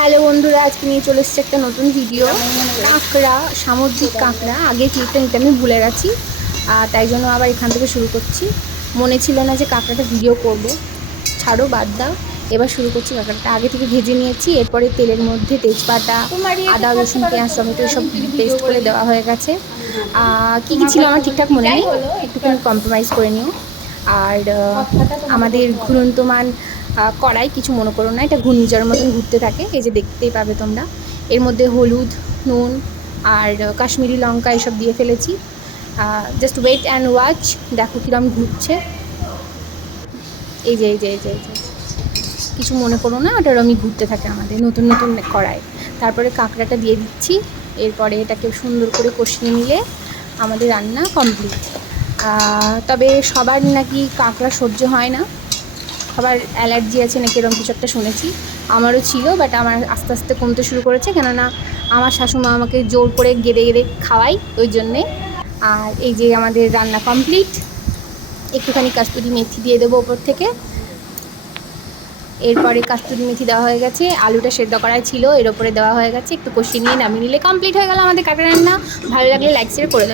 Hello বন্ধুরা, আজকে নিয়ে চলে এসেছে একটা নতুন ভিডিও কাঁকড়া, সামুদ্রিক কাঁকড়া। আগে ক্লিপটা নিতে আমি ভুলে গেছি, আর তাই জন্য আবার এখান থেকে শুরু করছি। মনে ছিল না যে কাঁকড়াটা ভিডিও করব। ছাড়ো, বাদ দাও। এবার শুরু করছি কাঁকড়াটা। আগে থেকে ভেজে নিয়েছি, এরপরে তেলের মধ্যে তেজপাতা, আদা, রসুন, পেঁয়াজ, টমেটো সব পেস্ট করে দেওয়া হয়ে গেছে। কী কী ছিল আমার ঠিকঠাক মনে নেই? একটুখানি কম্প্রোমাইজ করে নিও। আর আমাদের ঘুরন্তমান কড়াই কিছু মনে করো না, এটা ঘূর্ণিঝড়ের মতন ঘুরতে থাকে, এই যে দেখতেই পাবে তোমরা। এর মধ্যে হলুদ, নুন আর কাশ্মীরি লঙ্কা এসব দিয়ে ফেলেছি। জাস্ট ওয়েট অ্যান্ড ওয়াচ দেখো কীরকম ঘুরছে। এই যে এই যে এই যে এই যে। কিছু মনে করো না, ওটা আমি ঘুরতে থাকে আমাদের, নতুন নতুন কড়াই। তারপরে কাঁকড়াটা দিয়ে দিচ্ছি, এরপরে এটাকে সুন্দর করে কষিয়ে নিলে আমাদের রান্না কমপ্লিট তবে সবার নাকি কাঁকড়া সহ্য হয় না। সবার অ্যালার্জি আছে নাকি এরকম কিছু একটা শুনেছি। আমারও ছিল বাট আমার আস্তে আস্তে কমতে শুরু করেছে। কেননা আমার শাশুমা আমাকে জোর করে গেড়ে গেড়ে খাওয়াই ওই জন্যে। আর এই যে আমাদের রান্না কমপ্লিট একটুখানি কাস্তুরি মেথি দিয়ে দেবো ওপর থেকে। এরপরে কাস্তুরি মেথি দেওয়া হয়ে গেছে। আলুটা সেদ্ধ করাই ছিল, এর ওপরে দেওয়া হয়ে গেছে। একটু কষিয়ে নিয়ে নামিয়ে নিলে কমপ্লিট হয়ে গেল আমাদের কাটা রান্না। ভালো লাগলে লাইক শেয়ার করে দেবে।